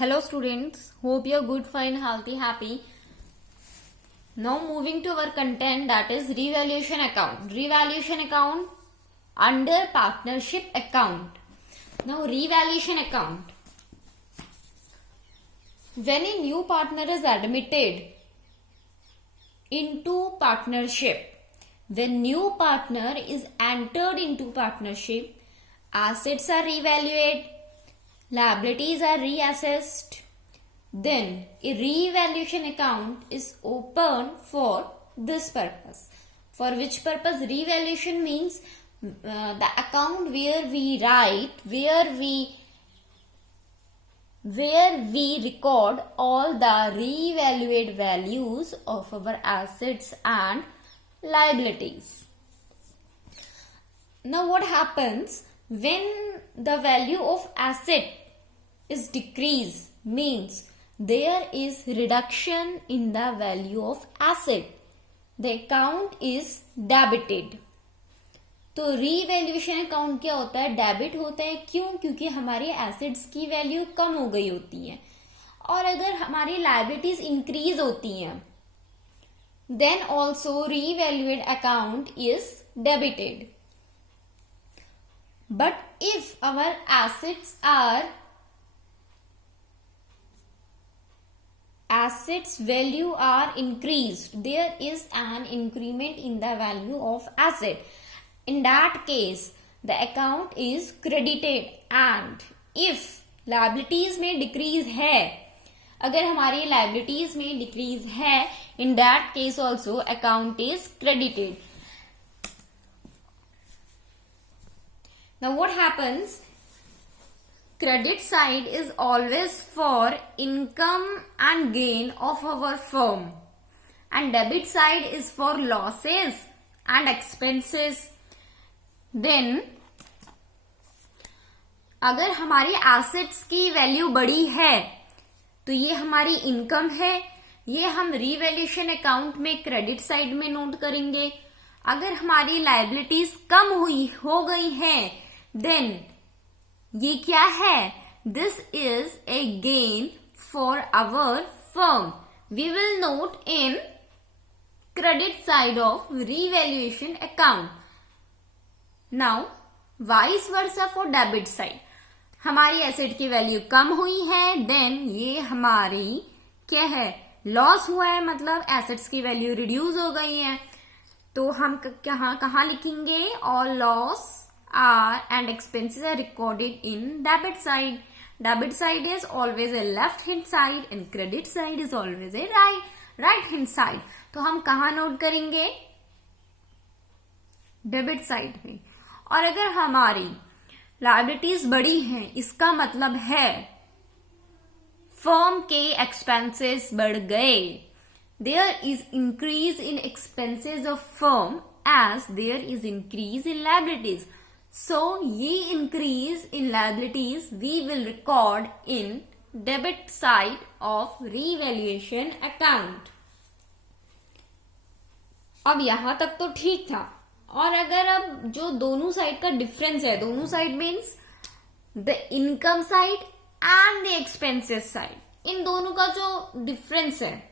Hello students, hope you're good, fine, healthy, happy. Now moving to our content, that is revaluation account. Revaluation account under partnership account. Now revaluation account. When a new partner is admitted into partnership, when new partner is entered into partnership, assets are revalued, liabilities are reassessed, then a revaluation account is opened for this purpose. For which purpose? Revaluation means the account where we write, where we record all the revalued values of our assets and liabilities. Now what happens when the value of asset is decreased? Means there is reduction in the value of asset. The account is debited. तो revaluation account क्या होता है? Debit होता है. क्यों? क्योंकि हमारे assets की वैल्यू कम हो गई होती है और अगर हमारी लायबिलिटीज इंक्रीज होती हैं then also revalued account is debited. But if our assets value are increased, there is an increment in the value of asset. In that case, the account is credited. And if liabilities में decrease है, अगर हमारी liabilities में decrease है, in that case also account is credited. Now what happens? Credit side is always for income and gain of our firm and debit side is for losses and expenses. Then अगर हमारी assets की value बड़ी है तो ये हमारी income है, ये हम रिवैल्यूएशन अकाउंट में क्रेडिट साइड में नोट करेंगे. अगर हमारी लायबिलिटीज कम हो गई हैं देन ये क्या है? This is a gain for our firm. We will note in credit side of revaluation account. Now vice versa for debit side. हमारी एसेट की वैल्यू कम हुई है देन ये हमारी क्या है? लॉस हुआ है, मतलब एसेट्स की वैल्यू रिड्यूस हो गई है. तो हम कहाँ लिखेंगे? All loss and expenses are recorded in debit side. Debit side is always a left hand side and credit side is always a right hand side. तो हम कहाँ नोट करेंगे? डेबिट साइड में. और अगर हमारी लायबिलिटीज बड़ी हैं इसका मतलब है फर्म के एक्सपेंसेस बढ़ गए. There is increase in expenses of firm as there is increase in liabilities. So, ये increase in liabilities we will record in debit side of revaluation account. अब यहां तक तो ठीक था. और अगर अब जो दोनों साइड का डिफरेंस है, दोनों side means the income side and the expenses side, इन दोनों का जो डिफरेंस है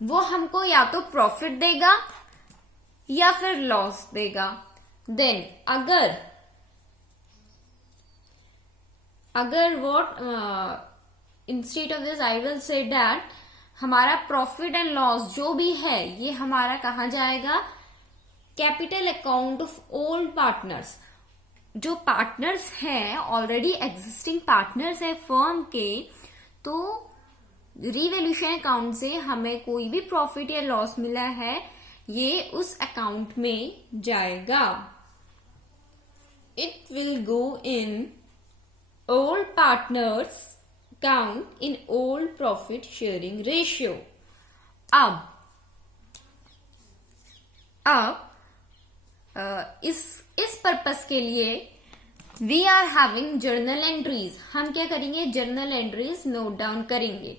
वो हमको या तो प्रॉफिट देगा या फिर लॉस देगा. देन अगर what instead of this I will say that हमारा प्रॉफिट एंड लॉस जो भी है ये हमारा कहाँ जाएगा? Capital account of old partners. जो पार्टनर्स हैं, ऑलरेडी एग्जिस्टिंग पार्टनर्स है फर्म के, तो रिवैल्यूएशन अकाउंट से हमें कोई भी प्रॉफिट या लॉस मिला है ये उस अकाउंट में जाएगा. It will go in old partners count in old profit sharing ratio. अब इस पर्पस के लिए we are having journal entries. हम क्या करेंगे? जर्नल एंट्रीज नोट डाउन करेंगे.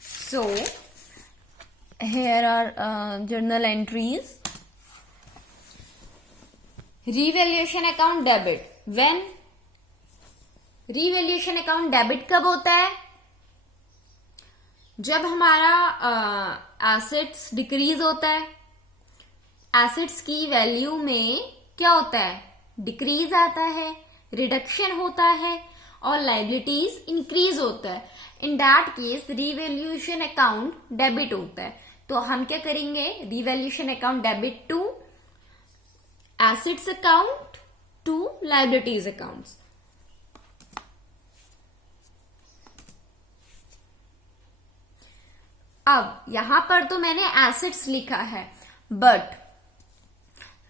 So here are journal entries. Revaluation account debit. When revaluation account debit कब होता है? जब हमारा एसेट्स डिक्रीज होता है, एसेट्स की वैल्यू में क्या होता है, डिक्रीज आता है, रिडक्शन होता है, और लाइबिलिटीज इंक्रीज होता है। In that case revaluation account debit होता है। तो हम क्या करेंगे, revaluation account debit to assets account to liabilities accounts. अब यहां पर तो मैंने एसेट्स लिखा है, बट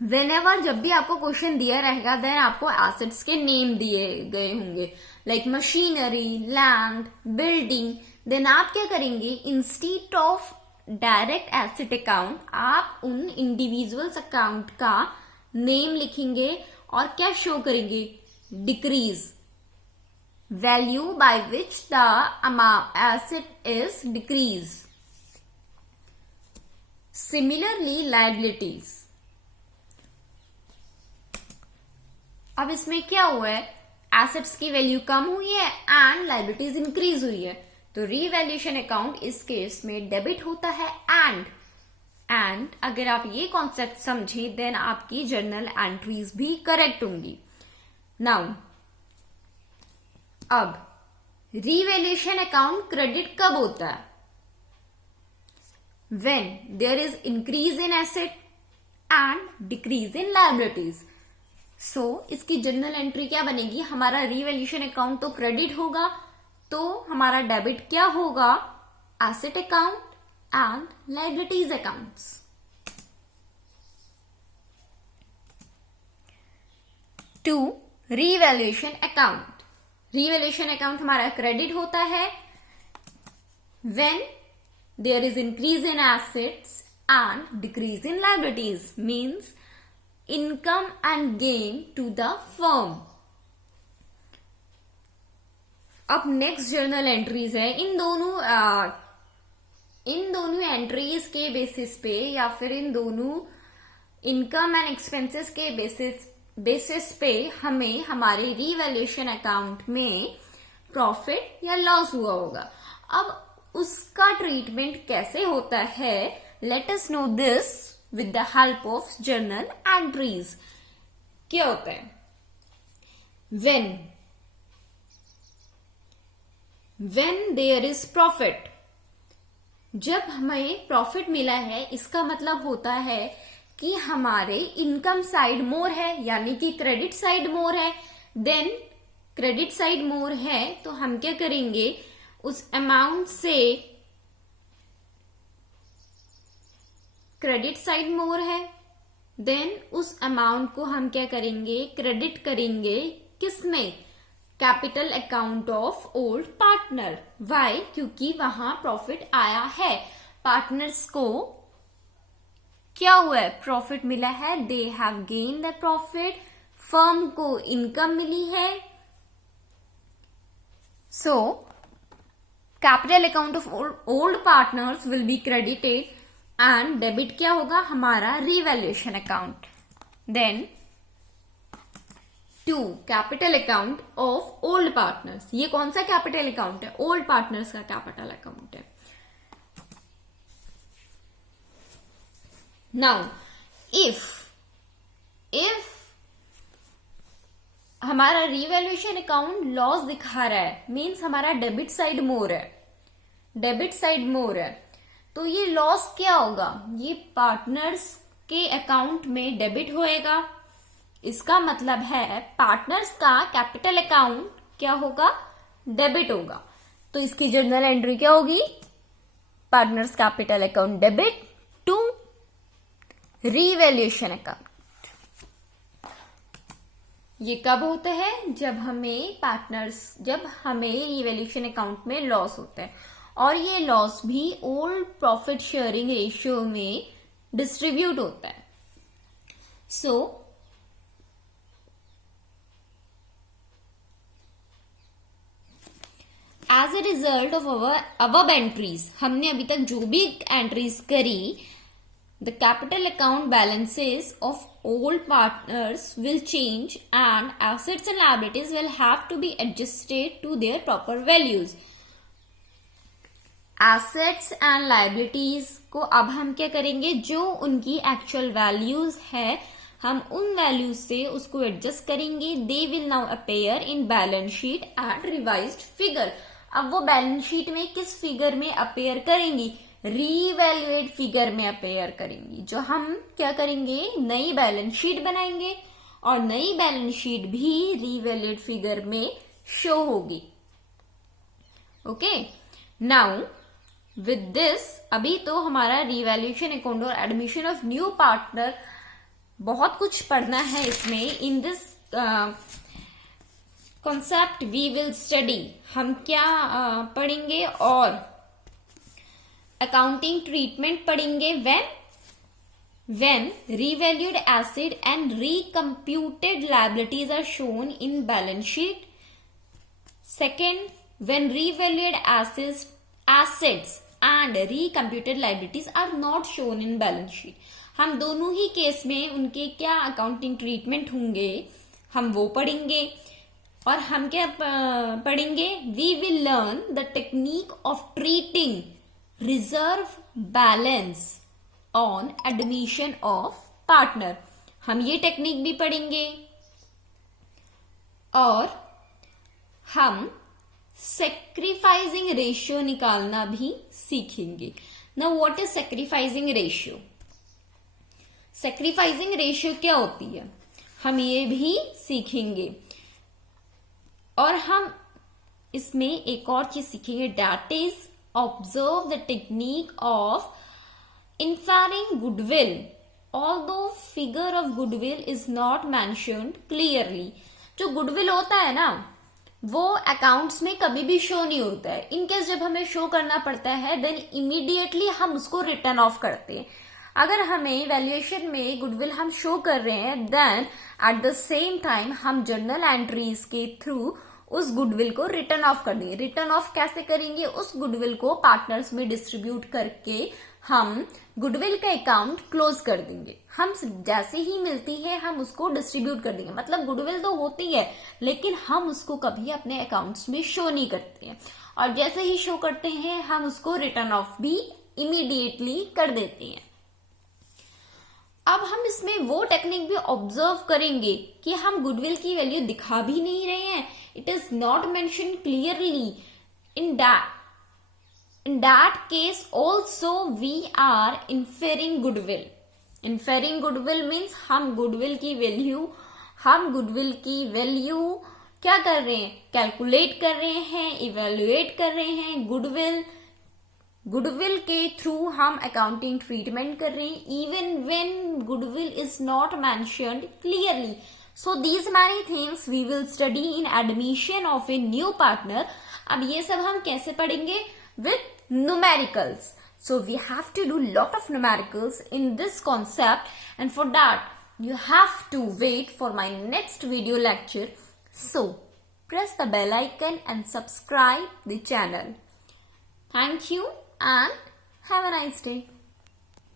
वेनेवर जब भी आपको क्वेश्चन दिया रहेगा देन आपको एसेट्स के नेम दिए गए होंगे, like machinery, land, building. Then आप क्या करेंगे, instead of direct asset account आप उन इंडिविजुअल्स अकाउंट का नेम लिखेंगे और क्या शो करेंगे, decrease, value by which the amount asset is decrease. Similarly liabilities, अब इसमें क्या हुआ है, एसेट्स की वैल्यू कम हुई है एंड लायबिलिटीज इंक्रीज हुई है, तो रीवैल्यूएशन अकाउंट इस केस में डेबिट होता है। एंड अगर आप ये कॉन्सेप्ट समझे देन आपकी जर्नल एंट्रीज भी करेक्ट होंगी। नाउ अब रीवैल्यूएशन अकाउंट क्रेडिट कब होता है, when there is increase in asset and decrease in liabilities. So इसकी जर्नल एंट्री क्या बनेगी, हमारा रिवैल्यूएशन अकाउंट तो क्रेडिट होगा, तो हमारा डेबिट क्या होगा, asset account and liabilities accounts. To revaluation account, revaluation account हमारा क्रेडिट होता है when there is increase in assets and decrease in liabilities, means income and gain to the firm. अब नेक्स्ट जर्नल एंट्रीज है, इन दोनों entries के basis पे या फिर इन दोनों इनकम एंड एक्सपेंसेस के बेसिस पे हमें हमारे रिवैल्यूएशन अकाउंट में प्रॉफिट या लॉस हुआ होगा। अब उसका ट्रीटमेंट कैसे होता है, let us know this with the help of journal entries. क्या होता है, when देयर इज प्रॉफिट, जब हमें प्रॉफिट मिला है इसका मतलब होता है कि हमारे इनकम साइड मोर है, यानी कि क्रेडिट साइड मोर है। देन क्रेडिट साइड मोर है तो हम क्या करेंगे, उस अमाउंट से, क्रेडिट साइड मोर है, देन उस अमाउंट को हम क्या करेंगे, क्रेडिट करेंगे, किसमें, capital account of old partner. Why, क्योंकि वहां प्रॉफिट आया है, पार्टनर्स को क्या हुआ है, प्रॉफिट मिला है, they have gain the profit, firm को इनकम मिली है। So capital account of old partners will be credited and debit क्या होगा, हमारा revaluation account. Then to capital account of old partners, ये कौन सा कैपिटल अकाउंट है, ओल्ड पार्टनर्स का कैपिटल अकाउंट है। नाउ इफ हमारा रिवैल्यूएशन अकाउंट लॉस दिखा रहा है, मीन्स हमारा डेबिट साइड मोर है, डेबिट साइड मोर है, तो ये लॉस क्या होगा, ये पार्टनर्स के अकाउंट में डेबिट होएगा। इसका मतलब है पार्टनर्स का कैपिटल अकाउंट क्या होगा, डेबिट होगा। तो इसकी जर्नल एंट्री क्या होगी, partners capital account debit to revaluation account. ये कब होता है, जब हमें रिवैल्यूएशन अकाउंट में लॉस होता है, और ये लॉस भी ओल्ड प्रॉफिट शेयरिंग रेशियो में डिस्ट्रीब्यूट होता है। So as a result of our entries, हमने अभी तक जो भी एंट्रीज करी, the capital account balances of all partners will change and assets and liabilities will have to be adjusted to their proper values. Assets and liabilities को अब हम क्या करेंगे, जो उनकी एक्चुअल वैल्यूज है हम उन वैल्यूज से उसको एडजस्ट करेंगे. They will now appear in balance sheet and revised figure. अब वो बैलेंस शीट में किस फिगर में अपेयर करेंगी, रीवैल्यूएट फिगर में अपेयर करेंगी. जो हम क्या करेंगे, नई बैलेंस शीट बनाएंगे और नई बैलेंस शीट भी रीवैल्यूएट फिगर में शो होगी. ओके, नाउ विद दिस अभी तो हमारा रिवैल्यूएशन अकाउंट और एडमिशन ऑफ न्यू पार्टनर बहुत कुछ पढ़ना है इसमें. In this concept we will study, हम क्या पढ़ेंगे, और अकाउंटिंग ट्रीटमेंट पढ़ेंगे when revalued asset and recomputed liabilities are shown in balance sheet. Second, when revalued assets and recomputed liabilities are not shown in balance sheet. हम दोनों ही case में उनके क्या अकाउंटिंग ट्रीटमेंट होंगे हम वो पढ़ेंगे. और हम क्या पढ़ेंगे, we will learn the technique of treating reserve balance on admission of partner. हम ये टेक्निक भी पढ़ेंगे और हम सेक्रीफाइसिंग रेशियो निकालना भी सीखेंगे. Now what is sacrificing ratio? Sacrificing ratio क्या होती है हम ये भी सीखेंगे. और हम इसमें एक और चीज सीखेंगे, that is observe the technique of inferring goodwill although figure of goodwill is not mentioned clearly. जो गुडविल होता है ना वो अकाउंट्स में कभी भी शो नहीं होता है. इनकेस जब हमें शो करना पड़ता है देन इमीडिएटली हम उसको रिटर्न ऑफ करते हैं. अगर हमें वैल्यूएशन में गुडविल हम शो कर रहे हैं then at the same time हम जर्नल एंट्रीज के थ्रू उस गुडविल को रिटर्न ऑफ कर देंगे. रिटर्न ऑफ कैसे करेंगे, उस गुडविल को पार्टनर्स में डिस्ट्रीब्यूट करके हम गुडविल का अकाउंट क्लोज कर देंगे. हम जैसे ही मिलती है हम उसको डिस्ट्रीब्यूट कर देंगे. मतलब गुडविल तो होती है लेकिन हम उसको कभी अपने अकाउंट्स में शो नहीं करते हैं. और जैसे ही शो करते हैं हम उसको रिटर्न ऑफ भी इमीडिएटली कर देते हैं. अब हम इसमें वो टेक्निक भी ऑब्जर्व करेंगे कि हम गुडविल की वैल्यू दिखा भी नहीं रहे हैं. It is not mention clearly. In that case also we are inferring goodwill. Inferring goodwill means हम गुडविल की वैल्यू क्या कर रहे हैं, कैलकुलेट कर रहे हैं, इवेल्युएट कर रहे हैं. गुडविल के थ्रू हम अकाउंटिंग ट्रीटमेंट कर रहे हैं even when goodwill is not mentioned clearly. So these many things we will study in admission of a new partner. अब ये सब हम कैसे पढ़ेंगे, with numericals. So we have to do lot of numericals in this concept, and for that you have to wait for my next video lecture. So press the bell icon and subscribe the channel. Thank you and have a nice day.